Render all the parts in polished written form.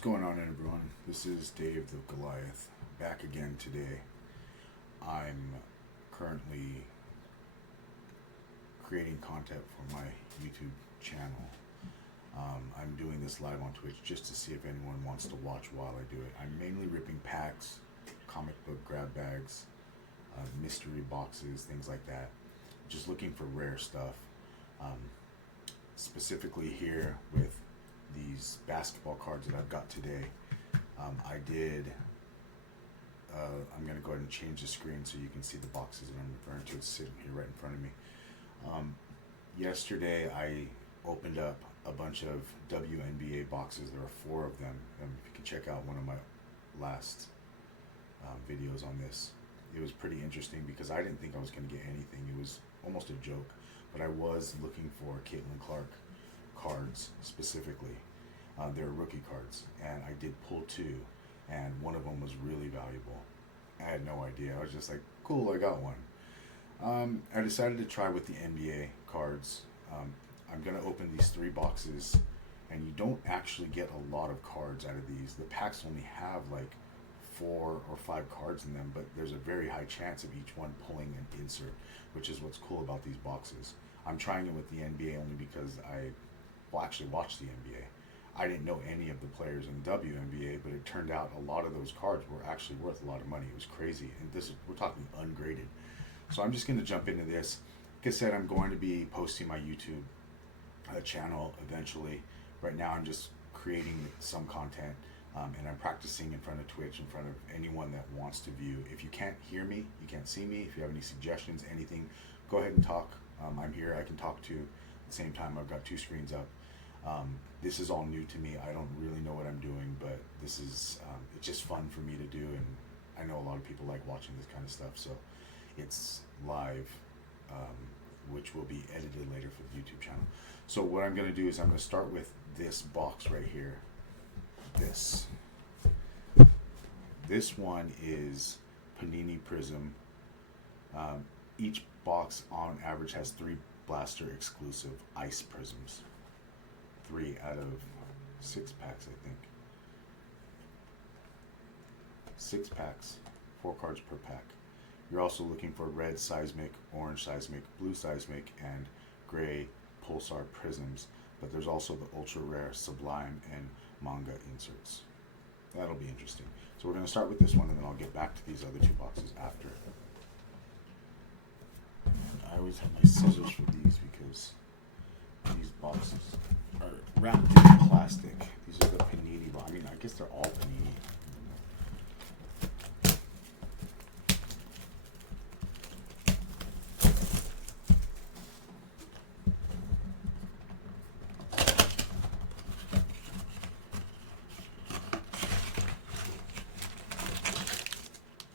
What's going on, everyone? This is Dave the Goliath back again today. I'm currently creating content for my YouTube channel. I'm doing this live on Twitch just to see if anyone wants to watch while I do it. I'm mainly ripping packs, comic book grab bags, mystery boxes, things like that. Just looking for rare stuff. Specifically here with these basketball cards that I've got today. I'm going to go ahead and change the screen so you can see the boxes that I'm referring to. It's sitting here right in front of me. Yesterday I opened up a bunch of WNBA boxes. There are 4 of them. If you can check out one of my last videos on this. It was pretty interesting because I didn't think I was going to get anything. It was almost a joke. But I was looking for Caitlin Clark cards specifically. They're rookie cards, and I did pull 2, and one of them was really valuable. I had no idea. I was just like, cool, I got one. I decided to try with the NBA cards. I'm going to open these 3 boxes, and you don't actually get a lot of cards out of these. The packs only have like 4 or 5 cards in them, but there's a very high chance of each one pulling an insert, which is what's cool about these boxes. I'm trying it with the NBA only because I actually watched the NBA. I didn't know any of the players in the WNBA, but it turned out a lot of those cards were actually worth a lot of money. It was crazy, and we're talking ungraded. So I'm just going to jump into this. Like I said, I'm going to be posting my YouTube channel eventually. Right now I'm just creating some content, and I'm practicing in front of Twitch, in front of anyone that wants to view. If you can't hear me, you can't see me, if you have any suggestions, anything, go ahead and talk. I'm here, I can talk to. At the same time, I've got 2 screens up. This is all new to me. I don't really know what I'm doing, but this is it's just fun for me to do, and I know a lot of people like watching this kind of stuff, so it's live, which will be edited later for the YouTube channel. So what I'm going to do is I'm going to start with this box right here. This one is Panini Prism. Each box on average has 3 Blaster exclusive ice prisms. 3 out of 6 packs, I think. 6 packs, 4 cards per pack. You're also looking for red seismic, orange seismic, blue seismic, and gray pulsar prisms. But there's also the ultra rare sublime and manga inserts. That'll be interesting. So we're going to start with this one, and then I'll get back to these other 2 boxes after. And I always have my scissors for these because these boxes are wrapped in plastic. These are the Panini. I mean, I guess they're all Panini.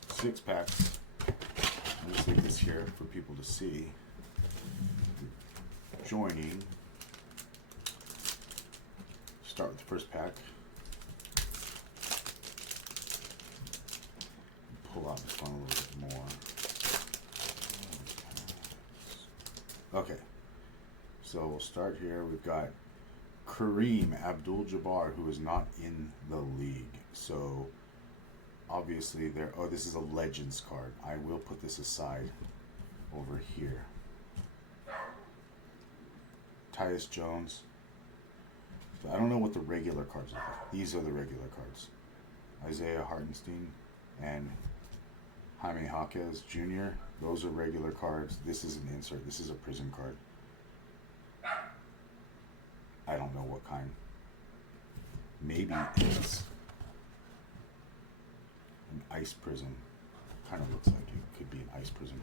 6 packs. I'm going to leave this here for people to see. Joining. Start with the first pack. Pull out this one a little bit more. Okay. So we'll start here. We've got Kareem Abdul-Jabbar, who is not in the league. So obviously this is a Legends card. I will put this aside over here. Tyus Jones. So I don't know what the regular cards are. These are the regular cards. Isaiah Hartenstein and Jaime Jaquez Jr. Those are regular cards. This is an insert. This is a prism card. I don't know what kind. Maybe it's an ice prism. Kind of looks like it could be an ice prism.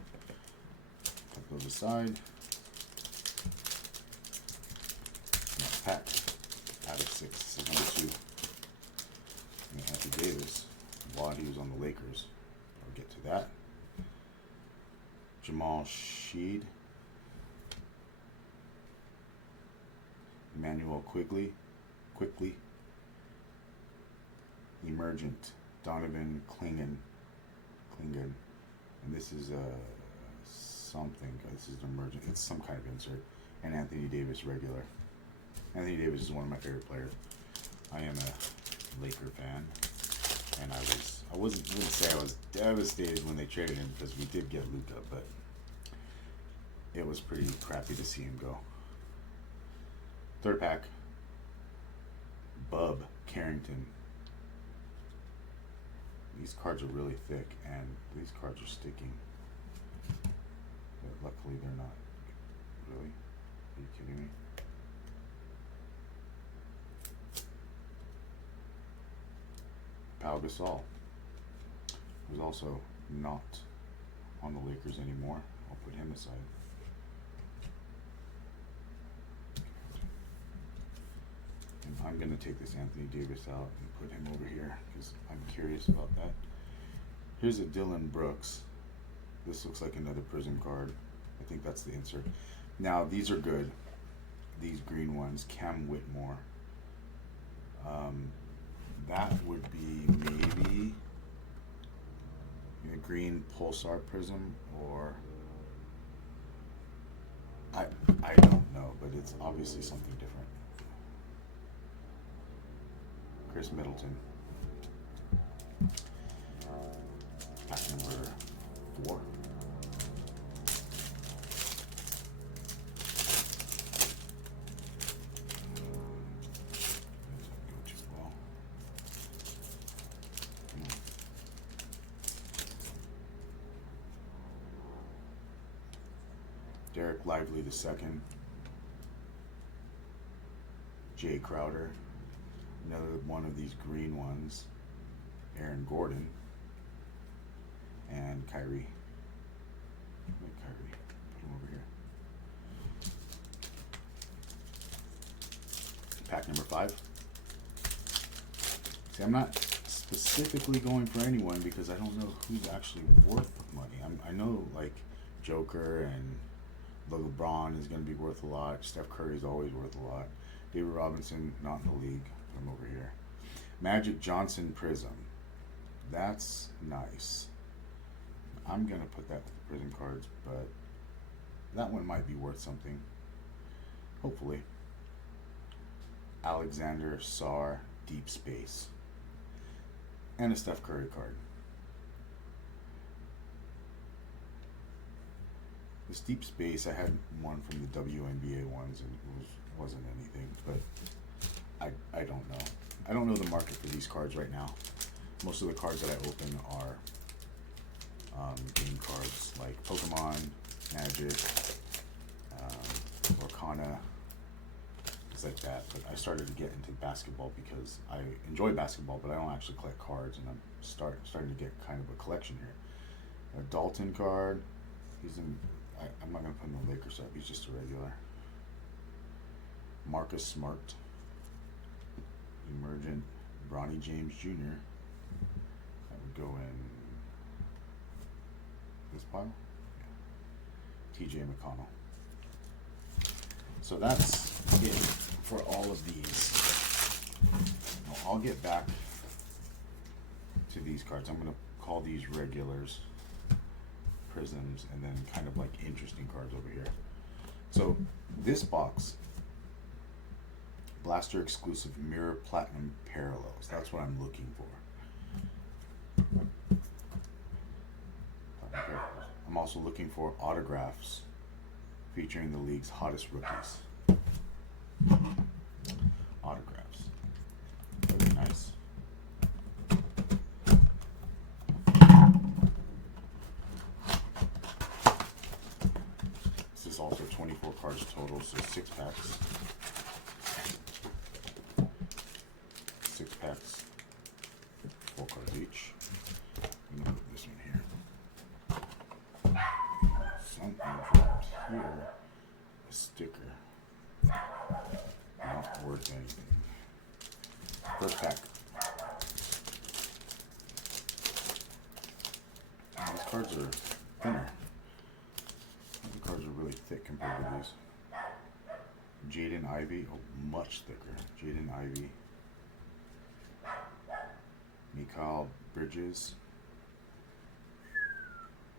Put those aside. Pack out of 6. This is number 2. And Anthony Davis, while he was on the Lakers. I'll get to that. Jamal Sheed. Emmanuel Quickly. Emergent. Donovan Clingan. And this is something. This is an emergent. It's some kind of insert. And Anthony Davis regular. Anthony Davis is one of my favorite players. I am a Laker fan, and wouldn't say I was devastated when they traded him because we did get Luka, but it was pretty crappy to see him go. Third pack, Bub Carrington. These cards are really thick, and these cards are sticking. But luckily, they're not. Really? Are you kidding me? Pau Gasol, who's also not on the Lakers anymore. I'll put him aside. And I'm going to take this Anthony Davis out and put him over here because I'm curious about that. Here's a Dylan Brooks. This looks like another Prism card. I think that's the insert. Now, these are good. These green ones. Cam Whitmore. That would be maybe a green Pulsar Prism, or I don't know, but it's obviously something different. Chris Middleton. Pack number 4. Derek Lively II, Jay Crowder, another one of these green ones, Aaron Gordon, and Kyrie. Kyrie, put him over here. Pack number 5. See, I'm not specifically going for anyone because I don't know who's actually worth money. I know like Joker and LeBron is going to be worth a lot. Steph Curry is always worth a lot. David Robinson, not in the league. Put him over here. Magic Johnson Prism. That's nice. I'm going to put that with the Prism cards, but that one might be worth something. Hopefully. Alexander Sarr Deep Space. And a Steph Curry card. This Deep Space, I had one from the WNBA ones, and it wasn't anything, but I don't know. I don't know the market for these cards right now. Most of the cards that I open are game cards like Pokemon, Magic, Lorcana, things like that. But I started to get into basketball because I enjoy basketball, but I don't actually collect cards, and I'm starting to get kind of a collection here. A Dalton card. I'm not going to put him in the Lakers up. He's just a regular. Marcus Smart. Emergent. Bronny James Jr. That would go in this pile. Yeah. TJ McConnell. So that's it for all of these. Now I'll get back to these cards. I'm going to call these regulars. Prisms, and then kind of like interesting cards over here. So this box, Blaster exclusive Mirror Platinum Parallels. That's what I'm looking for. I'm also looking for autographs featuring the league's hottest rookies. Autographs. Very nice. Also 24 cards total, so 6 packs. 6 packs, 4 cards each. I'm gonna put this one here. Something dropped here. A sticker. Not worth anything. First pack. These cards are thinner. Cards are really thick compared to these. Jaden Ivey, much thicker. Jaden Ivey. Mikal Bridges.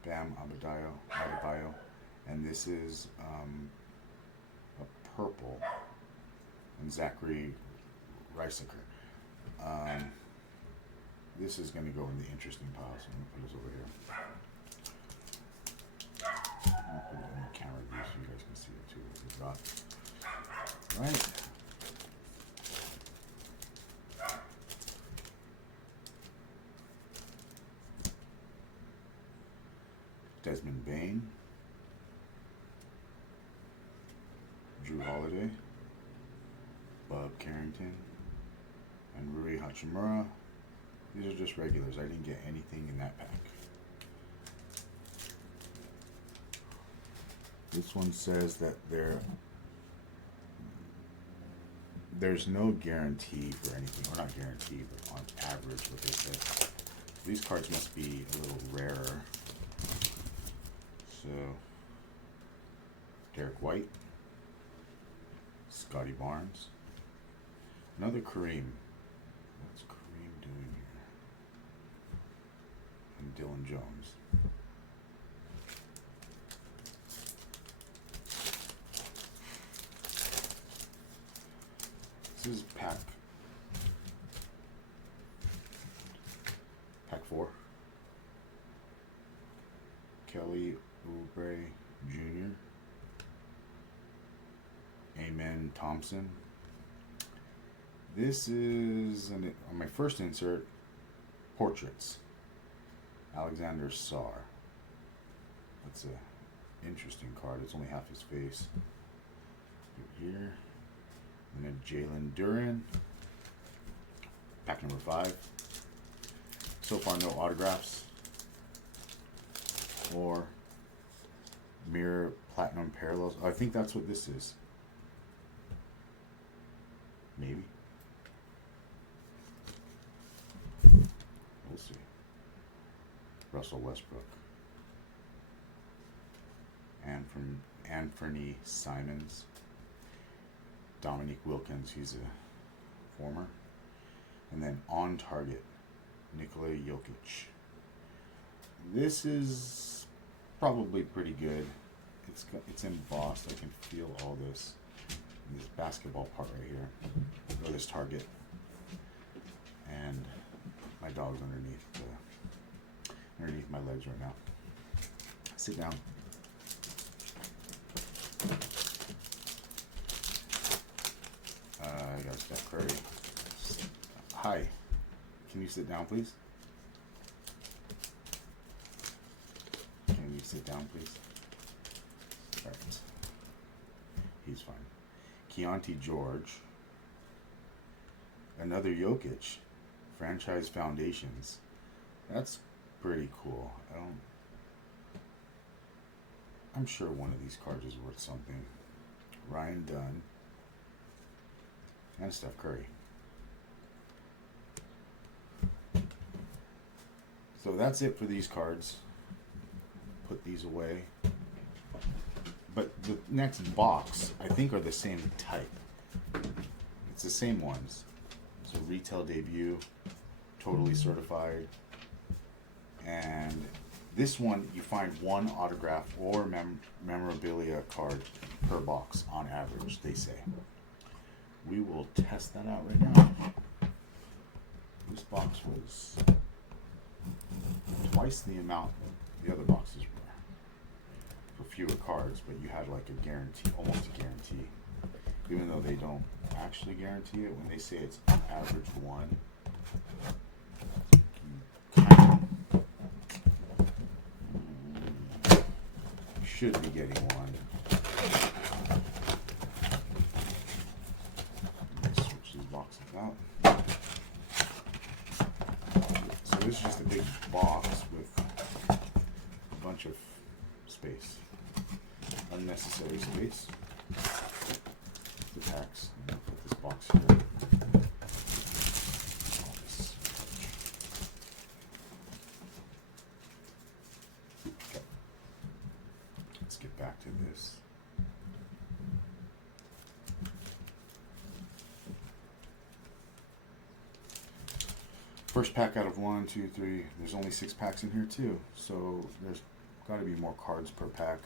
Bam Adebayo. And this is a purple. And Zachary Reisaker. This is going to go in the interesting pile, so I'm going to put this over here. I'm going to put it in the camera view so you guys can see it too. We got, right. Desmond Bain, Drew Holiday, Bob Carrington, and Rui Hachimura. These are just regulars. I didn't get anything in that pack. This one says that there's no guarantee for anything, or not guarantee, but on average what they said. These cards must be a little rarer. So, Derek White, Scotty Barnes, another Kareem. What's Kareem doing here? And Dylan Jones. This is pack 4. Kelly Oubre Jr., Amen Thompson. This is on my first insert, portraits. Alexander Sarr. That's a interesting card. It's only half his face. Do it here. And then Jalen Duren. Pack number 5. So far, no autographs or mirror platinum parallels. I think that's what this is. Maybe. We'll see. Russell Westbrook. And from Anthony Simons. Dominique Wilkins, he's a former. And then on target, Nikola Jokic. This is probably pretty good. It's embossed. I can feel all this in this basketball part right here, or this target. And my dog's underneath my legs right now. Sit down. I got Steph Curry. Hi. Can you sit down, please? Can you sit down, please? All right. He's fine. Keontae George. Another Jokic. Franchise Foundations. That's pretty cool. I'm sure one of these cards is worth something. Ryan Dunn. And Steph Curry. So that's it for these cards. Put these away. But the next box, I think, are the same type. It's the same ones. It's a retail debut, totally certified. And this one, you find one autograph or memorabilia card per box on average, they say. We will test that out right now. This box was twice the amount the other boxes were for fewer cards, but you had like a guarantee, almost a guarantee, even though they don't actually guarantee it. When they say it's on average one, you should be getting one. Switch these boxes out. So this is just a big box with a bunch of space, unnecessary space. The packs. I'm gonna put this box here. Okay. Let's get back to this. First pack out of 1, 2, 3. There's only 6 packs in here too, so there's got to be more cards per pack.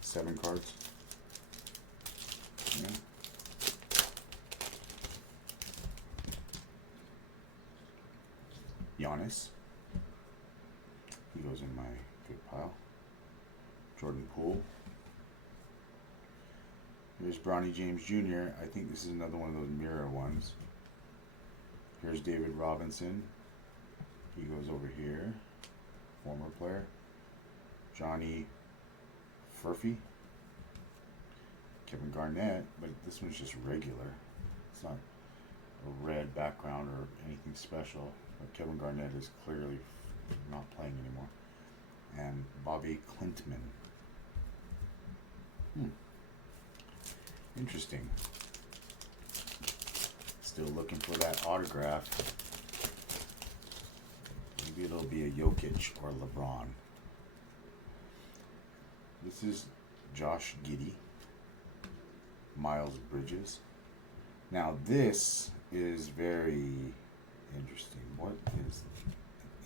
7 cards. Yeah. Giannis. He goes in my good pile. Jordan Poole. Here's Bronny James Jr. I think this is another one of those mirror ones. Here's David Robinson. He goes over here. Former player. Johnny Furphy. Kevin Garnett, but this one's just regular. It's not a red background or anything special. But Kevin Garnett is clearly not playing anymore. And Bobby Clintman. Interesting. Still looking for that autograph. Maybe it'll be a Jokic or LeBron. This is Josh Giddey. Miles Bridges. Now this is very interesting. What is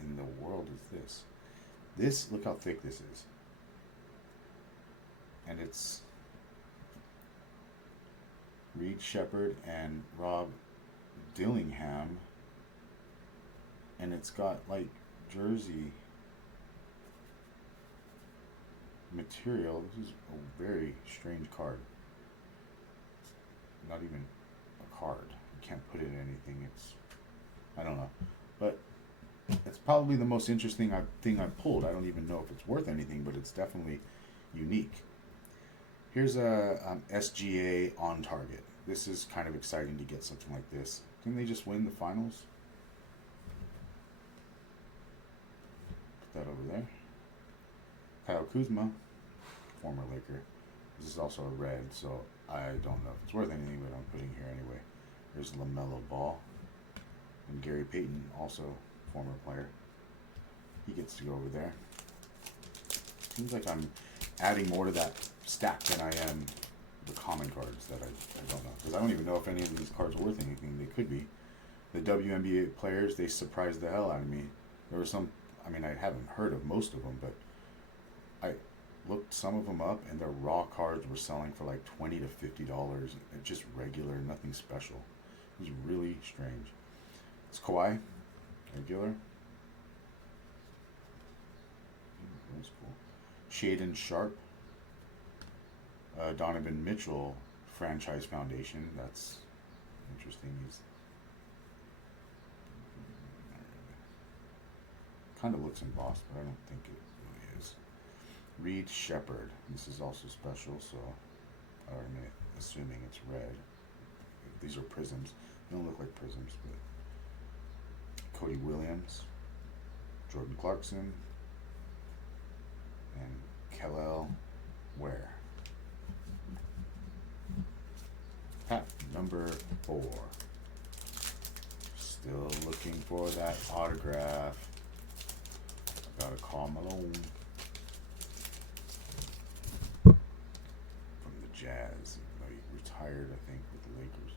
in the world is this? This, look how thick this is. And it's Reed Shepherd and Rob Dillingham. And it's got like jersey material. This is a very strange card. It's not even a card. You can't put it in anything. It's, I don't know. But it's probably the most interesting thing I've pulled. I don't even know if it's worth anything, but it's definitely unique. Here's a SGA on target. This is kind of exciting to get something like this. Didn't they just win the finals? Put that over there. Kyle Kuzma, former Laker. This is also a red, so I don't know if it's worth anything, but I'm putting here anyway. There's LaMelo Ball. And Gary Payton, also former player. He gets to go over there. Seems like I'm adding more to that stack than I am the common cards that I don't know. Because I don't even know if any of these cards are worth anything. They could be. The WNBA players, they surprised the hell out of me. There were some, I mean, I haven't heard of most of them, but I looked some of them up, and their raw cards were selling for like $20 to $50. Just regular, nothing special. It was really strange. It's Kawhi, regular. That's cool. Shaden Sharp. Donovan Mitchell, Franchise Foundation. That's interesting. He's kind of looks embossed, but I don't think it really is. Reed Shepherd. This is also special, so I'm assuming it's red. These are prisms. They don't look like prisms, but Cody Williams, Jordan Clarkson, and Kel'el Ware. Pack number 4. Still looking for that autograph. I gotta call Malone from the Jazz. He retired, I think, with the Lakers.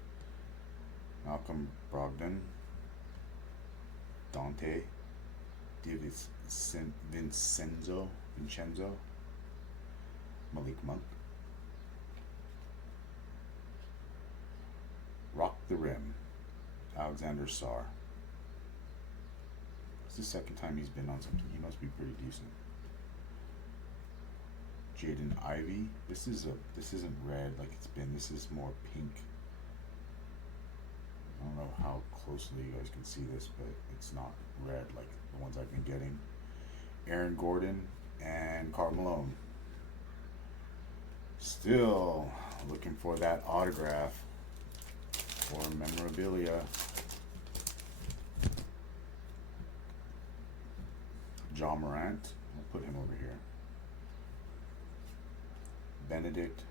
Malcolm Brogdon, Dante Vincenzo, Malik Monk. Rock the Rim, Alexander Sarr. It's the second time he's been on something. He must be pretty decent. Jaden Ivey. This isn't red like it's been. This is more pink. I don't know how closely you guys can see this, but it's not red like the ones I've been getting. Aaron Gordon and Karl Malone. Still looking for that autograph or memorabilia. John Morant. I'll put him over here. Benedict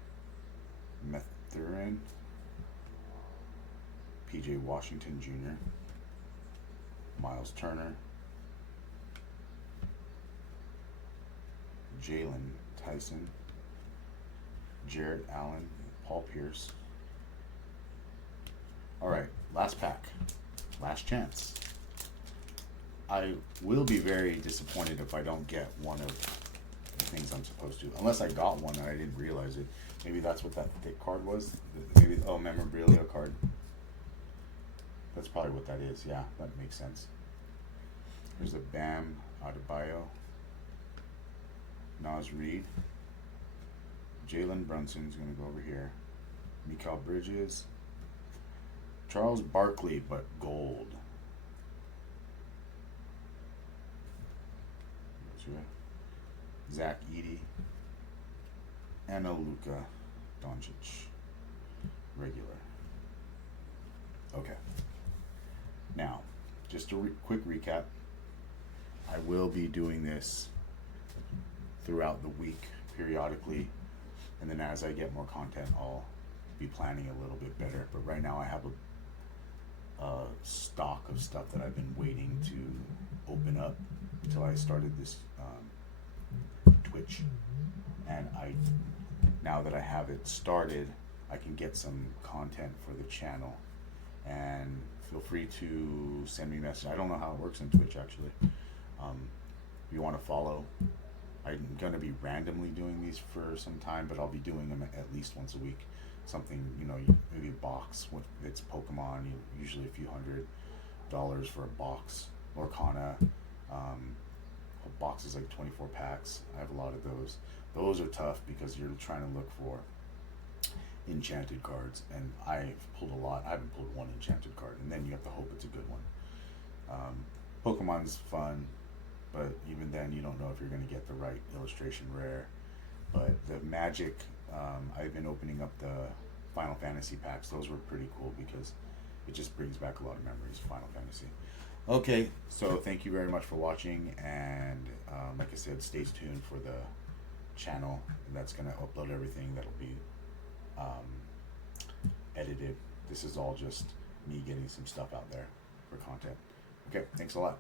Mathurin. PJ Washington Jr. Miles Turner. Jalen Tyson. Jared Allen. Paul Pierce. All right, last pack, last chance. I will be very disappointed if I don't get one of the things I'm supposed to, unless I got one and I didn't realize it. Maybe that's what that thick card was. Maybe, oh, memorabilia card. That's probably what that is. Yeah, that makes sense. There's a Bam Adebayo, Nas Reed, Jalen Brunson's going to go over here, Mikal Bridges, Charles Barkley, but gold. Zach Edey, Anna Luka Doncic, regular. Okay. Now, just a quick recap. I will be doing this throughout the week, periodically, and then as I get more content, I'll be planning a little bit better. But right now, I have a stock of stuff that I've been waiting to open up until I started this Twitch, and now that I have it started, I can get some content for the channel. And feel free to send me a message. I don't know how it works in Twitch actually. If you want to follow, I'm going to be randomly doing these for some time, but I'll be doing them at least once a week. Something, maybe a box with it's Pokemon, usually a few $100 for a box. Lorcana, a box is like 24 packs. I have a lot of those. Those are tough because you're trying to look for enchanted cards, and I've pulled a lot. I haven't pulled one enchanted card, and then you have to hope it's a good one. Pokemon's fun, but even then you don't know if you're going to get the right illustration rare. But the Magic, I've been opening up the Final Fantasy packs. Those were pretty cool because it just brings back a lot of memories. Final Fantasy. Okay, so thank you very much for watching, and like I said, stay tuned for the channel. That's going to upload everything that'll be edited. This is all just me getting some stuff out there for content. Okay, thanks a lot.